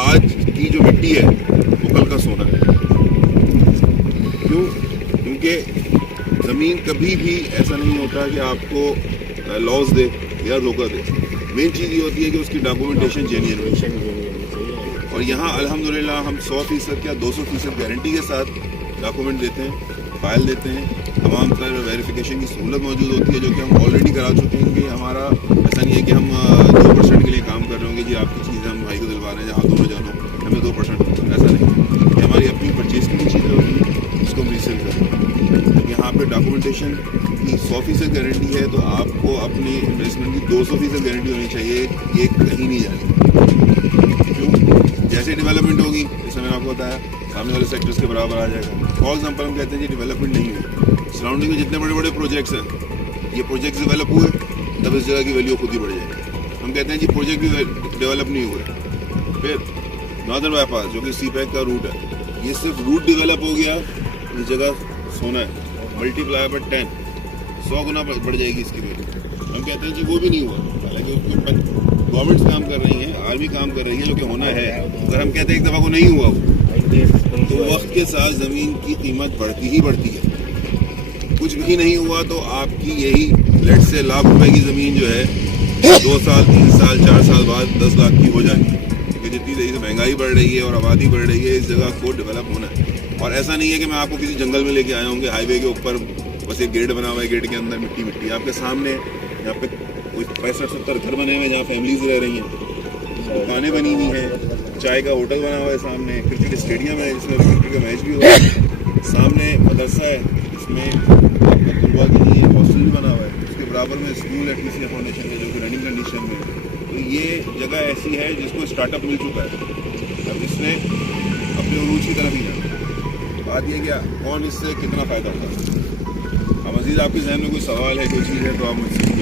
आज की जो मिट्टी है वो कल का सोना है। क्यों? क्योंकि ज़मीन कभी भी ऐसा नहीं होता कि आपको लॉस दे या धोखा दे। मेन चीज़ ये होती है कि उसकी डॉक्यूमेंटेशन जेन्युइन हो। और यहाँ अल्हम्दुलिल्लाह हम 100% या 200% गारंटी के साथ डॉक्यूमेंट देते हैं, फाइल देते हैं। तमाम तरह वेरिफिकेशन की सहूलत मौजूद होती है जो कि हम ऑलरेडी करा चुके हैं। कि हमारा ऐसा नहीं है कि हम 2% के लिए काम कर रहे होंगे जी आपकी चीज़ें हम भाई को दिलवा रहे हैं जहाँ दोनों जानो हमें 2%, ऐसा नहीं है। कि हमारी अपनी परचेज की भी चीज़ें होती हैं उसको हम रीसेल कर रहे हैं। यहाँ पर डॉक्यूमेंटेशन की 100% गारंटी है तो आपको अपनी इन्वेस्टमेंट की 200% गारंटी होनी चाहिए। ये कहीं नहीं जाएगी। क्यों? जैसे डेवलपमेंट होगी जैसे मैंने आपको बताया सामने वाले सेक्टर्स के बराबर आ जाएगा। फॉर एग्जांपल हम कहते हैं जी डेवलपमेंट नहीं हुई, सराउंडिंग में जितने बड़े बड़े प्रोजेक्ट्स हैं ये प्रोजेक्ट्स डेवलप हुए तब इस जगह की वैल्यू खुद ही बढ़ जाएगी। हम कहते हैं जी प्रोजेक्ट भी डेवलप नहीं हुए। फिर नॉर्दर्न बाईपास जो कि सीपैक का रूट है ये सिर्फ रूट डेवलप हो गया, इस जगह सोना है, मल्टीप्लाई बाय 10 100 गुना बढ़ जाएगी इसकी वैल्यू। हम कहते हैं जी वो भी नहीं हुआ, हालांकि उसके ऊपर गवर्नमेंट्स काम कर रही हैं, आर्मी काम कर रही है, जो कि होना है। अगर हम कहते हैं एक दफ़ा को नहीं हुआ तो वक्त के साथ ज़मीन की कीमत बढ़ती ही बढ़ती है। कुछ भी नहीं हुआ तो आपकी यही लेट से लाख रुपए की ज़मीन जो है 2 साल 3 साल 4 साल बाद 10 लाख की हो जाएगी। क्योंकि जितनी तेज़ी से महंगाई बढ़ रही है और आबादी बढ़ रही है इस जगह को डेवलप होना है। और ऐसा नहीं है कि मैं आपको किसी जंगल में लेके आया होंगे हाईवे के ऊपर बस एक गेट बना हुआ है, गेट के अंदर मिट्टी मिट्टी आपके सामने। यहाँ पे कोई 65-70 घर बने हुए हैं जहाँ फैमिलीज रह रही हैं, दुकानें बनी हुई हैं, चाय का होटल बना हुआ है सामने, क्रिकेट स्टेडियम है जिसमें क्रिकेट का मैच भी होता है, सामने मदरसा है जिसमें आपका तलबा के लिए हॉस्टल भी बना हुआ है, उसके बराबर में स्कूल है TCA फाउंडेशन का जो कि रनिंग कंडीशन में है। तो ये जगह ऐसी है जिसको स्टार्टअप मिल चुका है, अब इसने अपने उरूज की तरफ ही जाना। बात ये क्या कौन इससे कितना फ़ायदा होगा। अब मज़ीद आपके जहन में कोई सवाल है कोई चीज़ है तो आप मुझसे